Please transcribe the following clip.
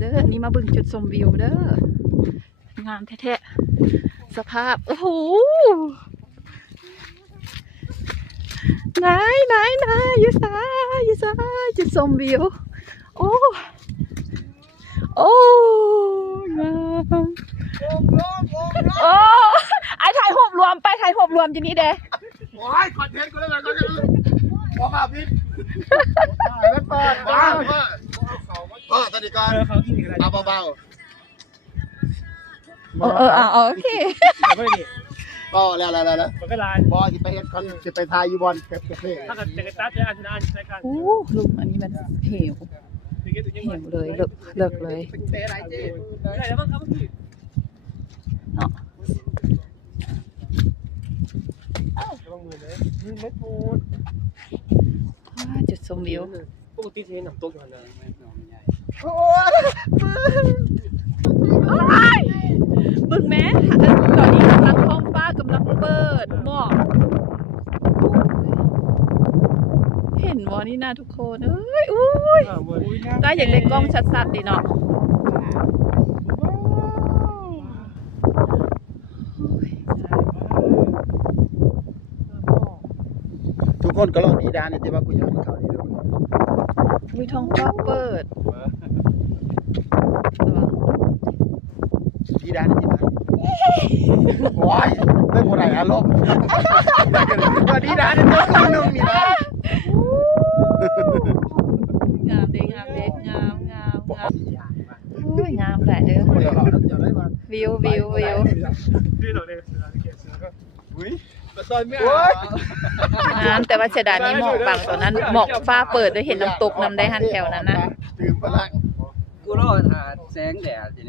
เด้อนี่มาเบิ่งจุดชมวิวเด้องามแท้ๆสภาพโอ้โหไหนอยู่ซ้ายจุดชมวิวโอ้งามโอ้ไอ้ถ่ายรูปรวมไปถ่ายรูปรวมที่นี่เด้โอ้ยคอนเทนต์กูได้เลยคอนเทนต์บอกอ่ะพี่ไม่เปิดบ้าสวัสดีก่อนเอาเบาโอเคก็แล้วมันก็ลาย บอที่ไปเฮ็ดคอนจะไปทายยูบอลเก็บเพลง ถ้าเกิดจะตัดจะอันชนะใช้กัน โอ้ลุงอันนี้มันเหวเลยเลิกเลย เตะอะไรเจ๊ ได้แล้วมั้งครับพี่ เนาะ ระวังมือเลยไม่พูด จุดชมวิว ปกติเทหนักตัวกันเลย โอ้ย บึ้งแม้ตอนนี้กำลังท้องฟ้ากำลังเปิดหมอกเห็นวอนี่นะทุกคนเอ้ยอุ้ยได้อย่างได้กล้องชัดๆดีเนาะทุกคนก็รอดีดานี่ที่ว่ากูอยากเขาดีด้วย มีท้องฟ้าเปิด ดีดานี่ที่ว่าว้ายเรื่องอะไรอารมณ์ว่าดีดานี่ตัวนึงนี่นะ งามเด้งามโอ้ยงามแหละเด้อวิว พี่หน่อยเลยอุ้ยตอนไม่ งามแต่ว่าเสียดายมีหมอกบางตอนนั้นหมอกฟ้าเปิดด้วยเห็นน้ำตกน้ำได้หันแถวนั้นนะ ดื่มพลัง กูรอดหาแสงแดด